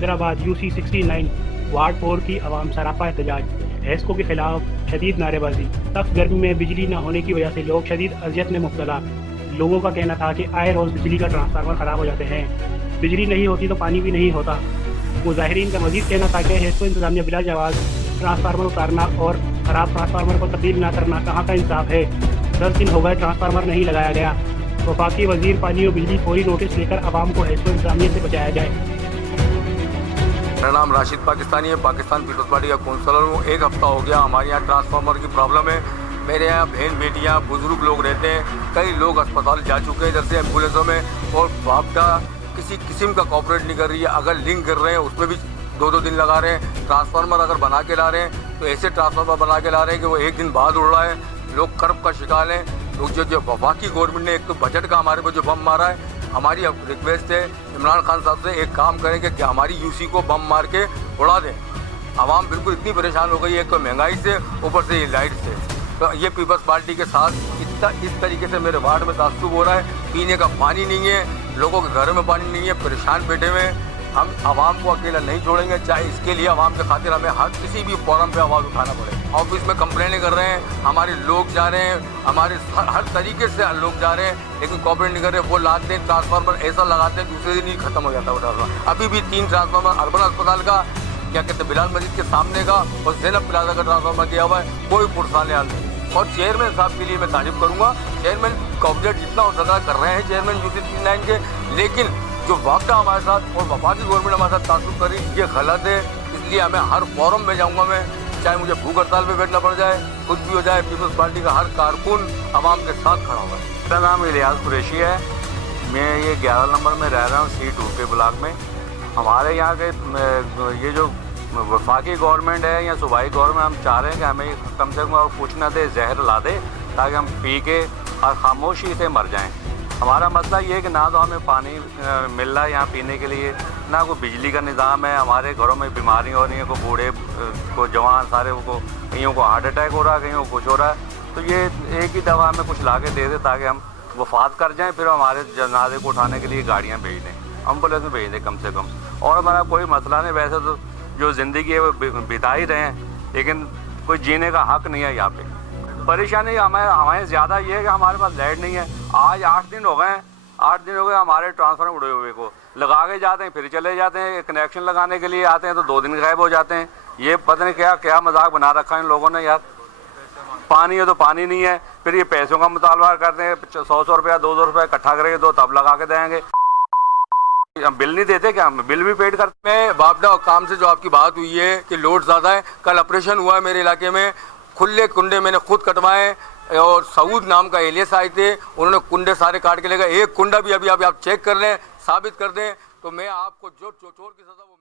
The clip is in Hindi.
हैदराबाद UC 69 वार्ड 4 की आवाम सरापा एहतजाज। हेस्को के खिलाफ शदीद नारेबाजी। सख्त गर्मी में बिजली न होने की वजह से लोग शदीद अजियत में मुब्तला। लोगों का कहना था कि आए रोज़ बिजली का ट्रांसफार्मर ख़राब हो जाते हैं, बिजली नहीं होती तो पानी भी नहीं होता। मुजाहिरीन का मज़ीद कहना था कि हेस्को इंतज़ामिया बिला जवाज़ ट्रांसफार्मर उतारना और ख़राब ट्रांसफार्मर को तब्दील न करना कहाँ का इंसाफ है। 10 दिन हो गए ट्रांसफार्मर नहीं लगाया गया। वफाकी वज़ीर पानी और बिजली फौरी नोटिस लेकर आवाम को हेस्को इंतज़ामिया से बचाया जाए। मेरा नाम राशिद पाकिस्तानी है, पाकिस्तान पीपल्स पार्टी का काउंसलर हूँ। एक हफ्ता हो गया हमारे यहाँ ट्रांसफार्मर की प्रॉब्लम है। मेरे यहाँ बहन बेटियाँ बुजुर्ग लोग रहते हैं, कई लोग अस्पताल जा चुके हैं जैसे एम्बुलेंसों में, और बापटा किसी किस्म का कॉपरेट नहीं कर रही है। अगर लिंक कर रहे हैं उसमें भी 2-2 दिन लगा रहे हैं। ट्रांसफार्मर अगर बना के ला रहे हैं तो ऐसे ट्रांसफार्मर बना के ला रहे हैं कि वो एक दिन बाद उड़ रहा है। लोग कर्ब का शिकार हैं। लोग जो वफाकी गवर्नमेंट ने एक तो बजट का हमारे पर जो बम मारा है, हमारी रिक्वेस्ट है इमरान खान साहब से, एक काम करें कि हमारी यूसी को बम मार के उड़ा दें। आवाम बिल्कुल इतनी परेशान हो गई है, एक तो महंगाई से, ऊपर से ये लाइट से। तो ये पीपल्स पार्टी के साथ इस तरीके से मेरे वार्ड में तासुब हो रहा है। पीने का पानी नहीं है, लोगों के घरों में पानी नहीं है, परेशान बैठे हुए हैं। हम आवाम को अकेला नहीं छोड़ेंगे, चाहे इसके लिए आवाम के खातिर हमें हर किसी भी फोरम पे आवाज़ उठाना पड़े। ऑफिस में कंप्लेनें कर रहे हैं, हमारे लोग जा रहे हैं, हमारे हर तरीके से लोग जा रहे हैं, लेकिन कॉपरेट नहीं कर रहे। वो लाते हैं ट्रांसफार्मर ऐसा लगाते हैं दूसरे दिन ही खत्म हो जाता है वो ट्रांसफार्मर। अभी भी 3 ट्रांसफार्मर अर्बन अस्पताल का, क्या कहते हैं, बिलाल मस्जिद के सामने का और ज़ैनब प्लाजा का ट्रांसफार्मर किया हुआ है, कोई पुरसाने हाल नहीं। और चेयरमैन साहब के लिए मैं तारीफ करूँगा, चेयरमैन कॉपरेट जितना हो सका कर रहे हैं चेयरमैन UC 69 के, लेकिन जो वापटा हमारे साथ और वफाकी गवर्नमेंट हमारे साथ तासुब करी, ये गलत है। इसलिए हमें हर फोरम में जाऊँगा मैं, चाहे मुझे भूख हड़ताल पे बैठना पड़ जाए, कुछ भी हो जाए, पीपल्स पार्टी का हर कारकुन आवाम के साथ खड़ा हुआ है। मेरा नाम इलियास कुरैशी है, मैं ये 11 नंबर में रह रहा हूँ, C2 के ब्लॉक में। हमारे यहाँ के ये जो वफाकी गवर्नमेंट है या सूबाई गवर्नमेंट, हम चाह रहे हैं कि हमें कम से कम और कुछ ना दे, जहर ला दे, ताकि हम पी के और खामोशी से मर जाएँ। हमारा मसला ये है कि ना तो हमें पानी मिल रहा है यहाँ पीने के लिए, ना कोई बिजली का निज़ाम है। हमारे घरों में बीमारी हो रही है, को बूढ़े को जवान सारे को, कईयों को हार्ट अटैक हो रहा है, कईयों को कुछ हो रहा है। तो ये एक ही दवा हमें कुछ ला के दे दे ताकि हम वफात कर जाएं, फिर हमारे जनाजे को उठाने के लिए गाड़ियाँ भेज दें, एम्बुलेंस में भेज दें कम से कम। और हमारा कोई मसला नहीं, वैसे तो जो ज़िंदगी है वो बिता ही रहे हैं, लेकिन कोई जीने का हक़ नहीं है यहाँ पे। परेशानी हमें ज़्यादा ये है कि हमारे पास लाइट नहीं है। आज 8 दिन हो गए, 8 दिन हो गए हमारे ट्रांसफार्मर उड़े हुए को, लगा के जाते हैं फिर चले जाते हैं, कनेक्शन लगाने के लिए आते हैं तो 2 दिन गायब हो जाते हैं। ये पता नहीं क्या क्या मजाक बना रखा है इन लोगों ने यार। पानी है तो पानी नहीं है, फिर ये पैसों का मुतालबा करते हैं, 100 रुपया 200 रुपया इकट्ठा करेंगे तो तब लगा के देंगे। हम बिल नहीं देते क्या? हम बिल भी पेड करते हैं। बापडा काम से जो आपकी बात हुई है कि लोड ज़्यादा है, कल ऑपरेशन हुआ है मेरे इलाके में, खुले कुंडे मैंने खुद कटवाए और सऊद नाम का एलियस आए थे, उन्होंने कुंडे सारे काट के ले गए। एक कुंडा भी अभी आप चेक कर लें, साबित कर दें तो मैं आपको जो चोर की सज़ा वो